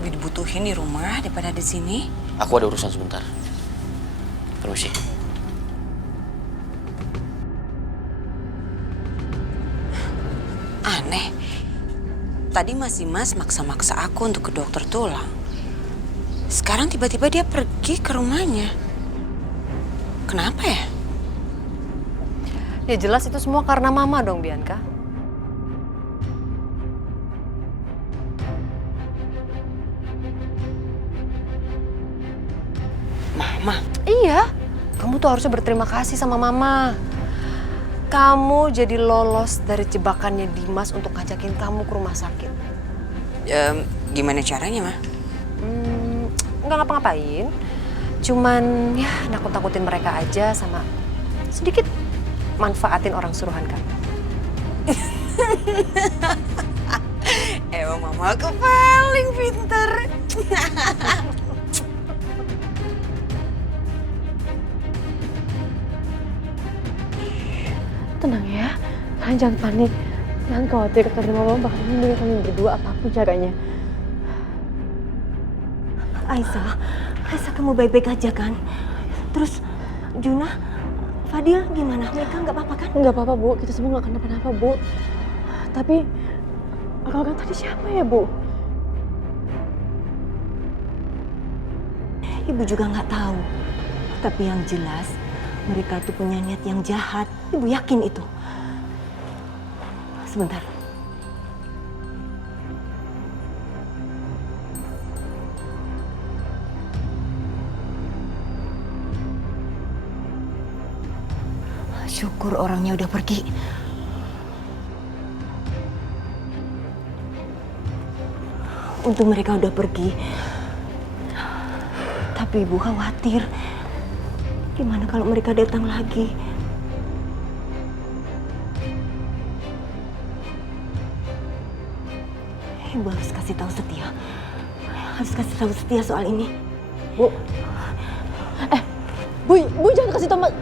lebih dibutuhin di rumah daripada di sini. Aku ada urusan sebentar. Permisi. Aneh. Tadi masih Mas maksa-maksa aku untuk ke dokter tulang. Sekarang tiba-tiba dia pergi ke rumahnya. Kenapa ya? Ya jelas itu semua karena Mama dong, Bianca. Mama. Iya, kamu tuh harusnya berterima kasih sama Mama. Kamu jadi lolos dari jebakannya Dimas untuk ngajakin kamu ke rumah sakit. Gimana caranya, Ma? Nggak ngapa-ngapain. Cuman ya nakut-nakutin mereka aja sama sedikit manfaatin orang suruhan kamu. Emang Mama aku paling pinter. Tenang ya, kalian jangan panik. Jangan khawatir, karena Mama bakal melindungi kalian berdua apapun caranya. Aisyah, kamu baik-baik aja kan? Terus Juna, Fadil gimana? Mereka nggak apa-apa kan? Nggak apa-apa, Bu. Kita semua nggak kenapa-napa, Bu. Tapi, orang tadi siapa ya, Bu? Ibu juga nggak tahu. Tapi yang jelas, mereka itu punya niat yang jahat. Ibu yakin itu. Sebentar. Syukur orangnya udah pergi. Untung mereka udah pergi. Tapi Ibu khawatir. Gimana kalau mereka datang lagi? Ibu harus kasih tahu Setia. Harus kasih tahu Setia soal ini. Bu. Bu jangan kasih tahu.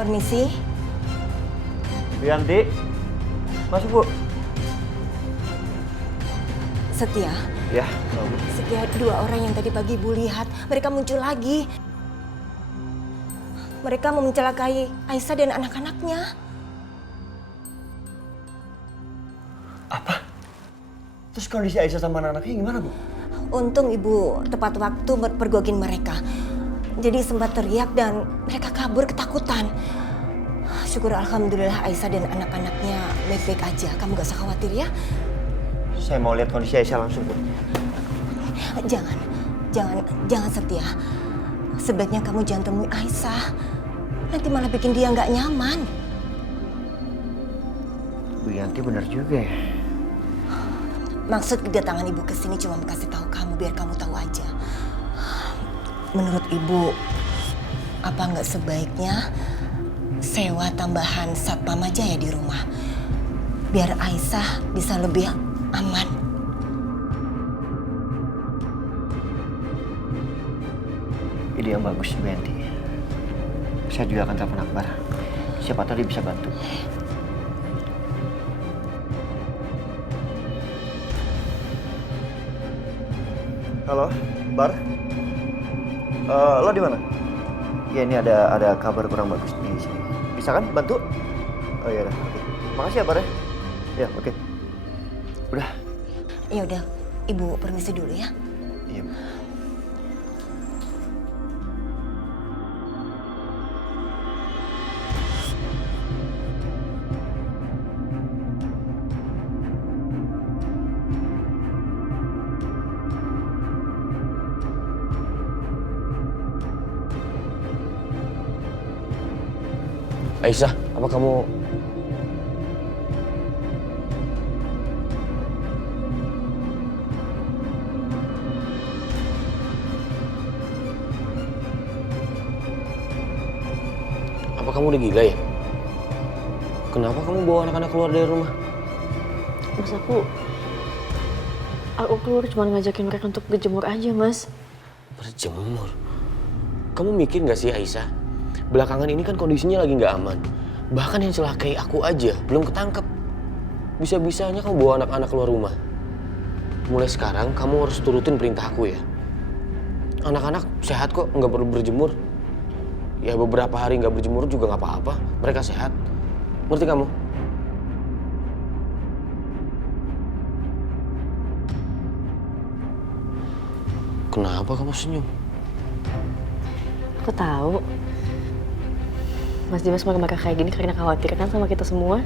Permisi. Wianti, masuk Bu. Setia. Ya, Setia, dua orang yang tadi pagi Ibu lihat, mereka muncul lagi. Mereka mau mencelakai Aisyah dan anak-anaknya. apa? Terus kondisi Aisyah sama anak-anaknya gimana, Bu? Untung Ibu tepat waktu pergokin mereka. Jadi sempat teriak dan mereka kabur ketakutan. Syukur alhamdulillah Aisyah dan anak-anaknya baik-baik aja. Kamu gak usah khawatir ya. Saya mau lihat kondisi Aisyah langsung, Bu. Jangan Setia. Sebaiknya kamu jangan temui Aisyah. Nanti malah bikin dia nggak nyaman. Bu Yanti benar juga ya. Maksud kedatangan Ibu ke sini cuma kasih tahu kamu biar kamu tahu aja. Menurut Ibu, apa nggak sebaiknya sewa tambahan satpam aja ya di rumah? Biar Aisyah bisa lebih aman. Ide yang bagus, Bu Yanti. Saya juga akan telepon Akbar. Siapa tahu dia bisa bantu. Halo, Bar. Lo di mana? Ya ini ada kabar kurang bagus di sini. Bisa kan bantu? Oh iya, oke. Makasih ya, Bar ya. Ya, oke. Udah. Ya udah, Ibu permisi dulu ya. Iya. Aisyah, apa kamu... Apa kamu udah gila ya? Kenapa kamu bawa anak-anak keluar dari rumah? Mas, aku Aku keluar cuma ngajakin mereka untuk berjemur aja, Mas. Berjemur? Kamu mikir nggak sih Aisyah? Belakangan ini kan kondisinya lagi nggak aman. Bahkan yang celakai aku aja belum ketangkep. Bisa-bisanya kamu bawa anak-anak keluar rumah. Mulai sekarang kamu harus turutin perintah aku ya. Anak-anak sehat kok, nggak perlu berjemur. Ya beberapa hari nggak berjemur juga nggak apa-apa. Mereka sehat. Ngerti kamu? Kenapa kamu senyum? Aku tahu. Mas Dimas marah-marah kayak gini karena khawatir kan sama kita semua.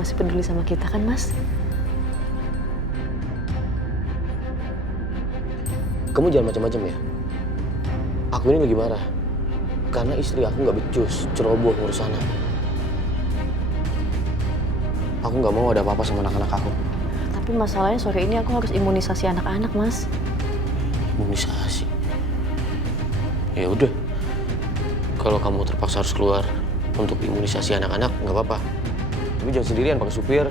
Masih peduli sama kita kan, Mas? Kamu jangan macam-macam ya. Aku ini lagi marah. Karena istri aku nggak becus, ceroboh ngurus anak. Aku nggak mau ada apa-apa sama anak-anak aku. Tapi masalahnya sore ini aku harus imunisasi anak-anak, Mas. Imunisasi? Ya udah. Kalau kamu terpaksa harus keluar untuk imunisasi anak-anak, nggak apa-apa. Tapi jangan sendirian pakai supir.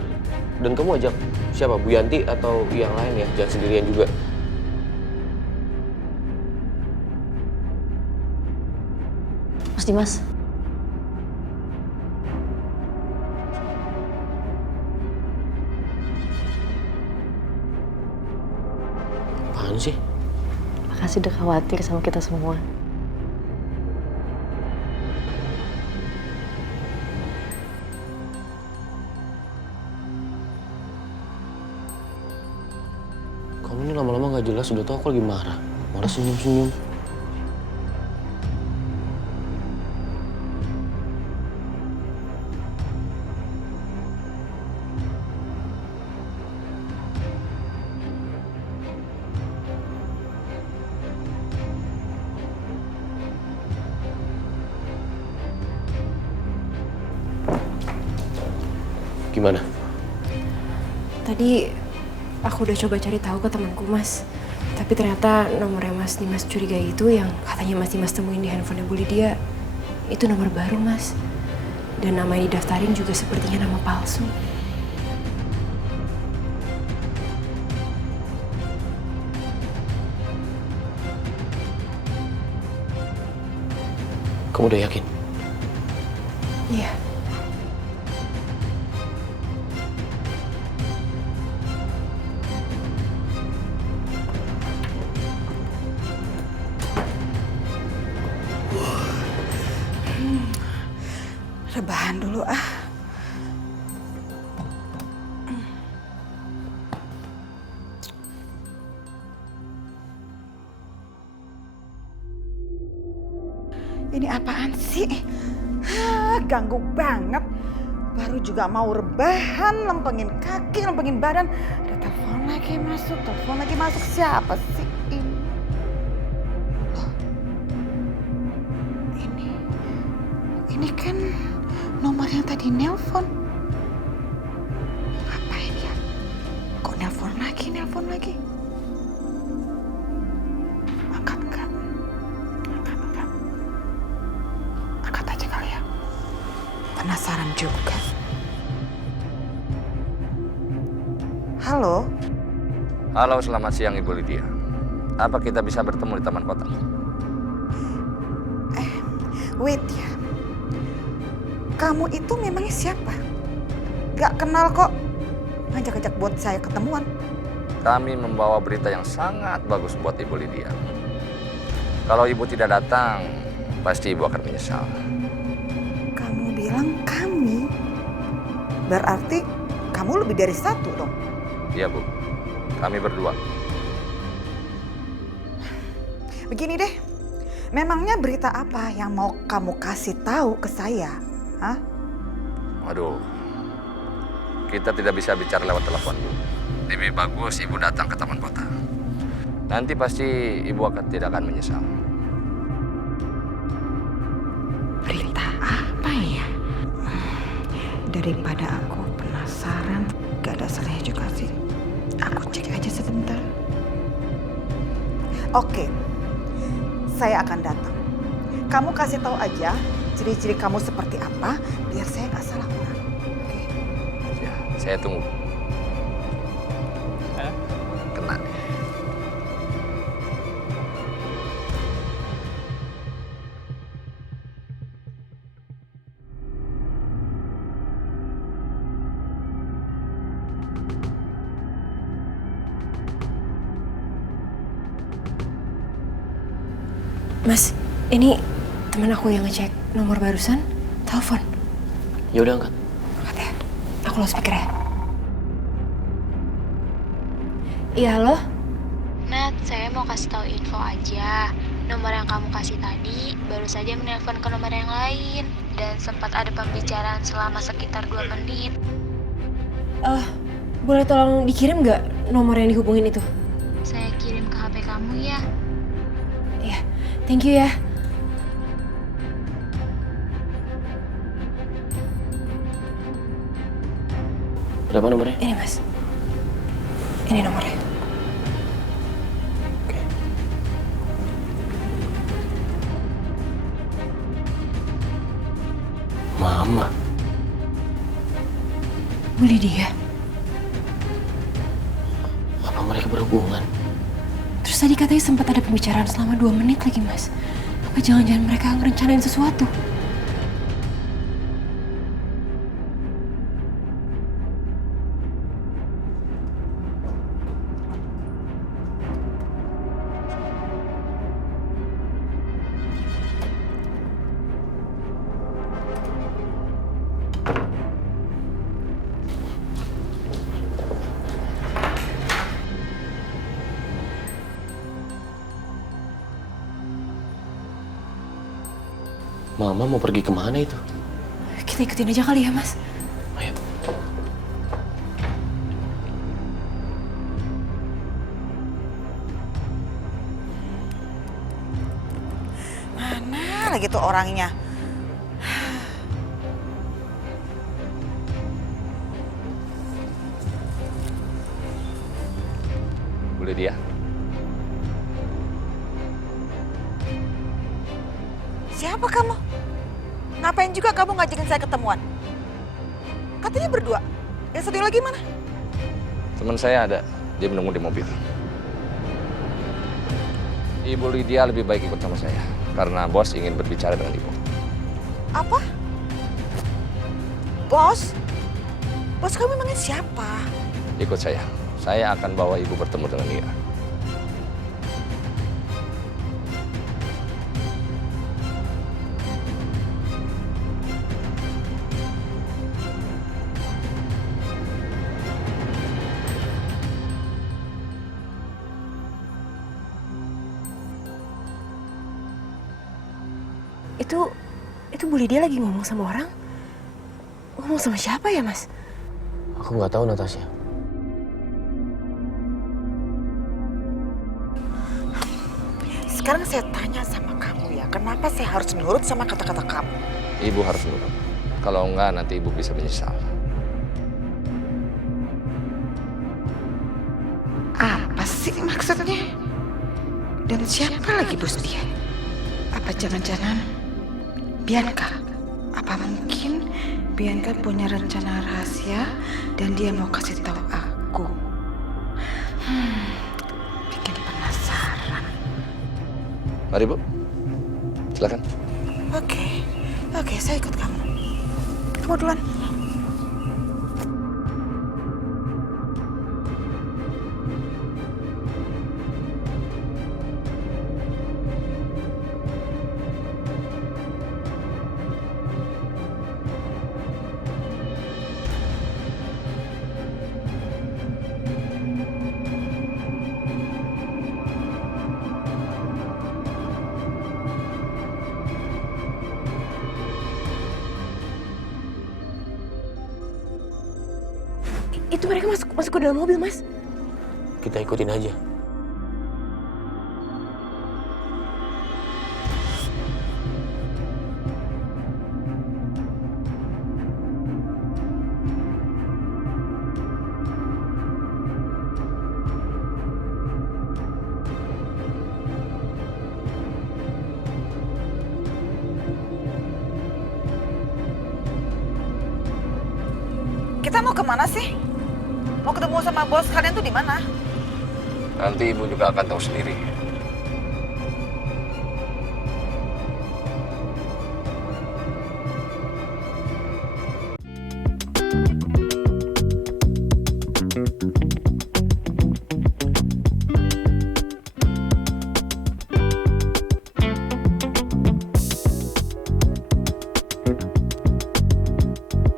Dan kamu ajak siapa? Bu Yanti atau yang lain ya? Jangan sendirian juga. Mas Dimas. Apaan sih? Makasih udah khawatir sama kita semua. Kamu ini lama-lama nggak jelas, udah tau aku lagi marah. Malah senyum-senyum. Gimana? Tadi aku udah coba cari tahu ke temanku, Mas. Tapi ternyata nomornya Mas Dimas curiga itu yang katanya Mas Dimas temuin di handphonenya Bu Lydia, itu nomor baru, Mas. Dan nama yang didaftarin juga sepertinya nama palsu. Kamu udah yakin? Iya. Rebahan dulu ah. Ini apaan sih? Ganggu banget. Baru juga mau rebahan, lempengin kaki, lempengin badan. Ada telepon lagi masuk. Siapa sih ini? Oh, ini kan nomor yang tadi nelpon. Ngapain ya? Kok nelpon lagi? Angkat enggak? Angkat aja kali ya. Penasaran juga. Halo? Halo, selamat siang Ibu Lydia. Apa kita bisa bertemu di taman kota? Wait ya. Kamu itu memangnya siapa? Gak kenal kok. Ngajak-ngajak buat saya ketemuan. Kami membawa berita yang sangat bagus buat Ibu Lydia. Kalau Ibu tidak datang, pasti Ibu akan menyesal. Kamu bilang kami? Berarti kamu lebih dari satu dong? Iya Bu, kami berdua. Begini deh, memangnya berita apa yang mau kamu kasih tahu ke saya? Hah? Waduh, kita tidak bisa bicara lewat telepon Bu. Lebih bagus Ibu datang ke taman kota. Nanti pasti Ibu tidak akan menyesal. Berita apa ya? Daripada aku penasaran, gak ada salahnya juga sih. Aku cek aja sebentar. Oke, saya akan datang. Kamu kasih tahu aja ciri-ciri kamu seperti apa, biar saya nggak salah orang. Oke? Ya, saya tunggu. Mas, ini teman aku yang ngecek nomor barusan, telepon. Ya udah angkat. Angkat ya. Aku loudspeaker ya. Iya, halo? Nat, saya mau kasih tahu info aja. Nomor yang kamu kasih tadi baru saja menelpon ke nomor yang lain dan sempat ada pembicaraan selama sekitar 2 menit. Boleh tolong dikirim nggak nomor yang dihubungin itu? Saya kirim ke HP kamu ya. Iya, thank you ya. Berapa nomornya? Ini Mas. Ini nomornya. Oke. Mama. Bu Lydia. Apa mereka berhubungan? Terus tadi katanya sempat ada pembicaraan selama 2 menit lagi, Mas. Apa jangan-jangan mereka ngerencanain sesuatu? Mama mau pergi kemana itu? Kita ikutin aja kali ya, Mas. Ayo. Mana lagi tuh orangnya? Bu Lydia. Siapa kamu? Ngapain juga kamu ngajakin saya ketemuan? Katanya berdua. Yang satu lagi mana? Teman saya ada, dia menunggu di mobil. Ibu Lydia lebih baik ikut sama saya, karena bos ingin berbicara dengan ibu. Apa? Bos? Bos kamu emangnya siapa? Ikut saya akan bawa ibu bertemu dengan dia. Itu Bu Lydia lagi ngomong sama orang? Ngomong sama siapa ya, Mas? Aku nggak tahu, Natasha. Sekarang saya tanya sama kamu ya, kenapa saya harus nurut sama kata-kata kamu? Ibu harus nurut. Kalau enggak, nanti ibu bisa menyesal. Apa sih maksudnya? Dan siapa lagi bos dia? Apa jangan-jangan Bianca? Apa mungkin Bianca punya rencana rahasia dan dia mau kasih tahu aku? Bikin penasaran. Mari Bu, silakan. Oke, saya ikut kamu. Kamu duluan. Itu mereka masuk ke dalam mobil, Mas. Kita ikutin aja. Kita mau kemana sih? Mau ketemu sama bos kalian tuh di mana? Nanti ibu juga akan tahu sendiri.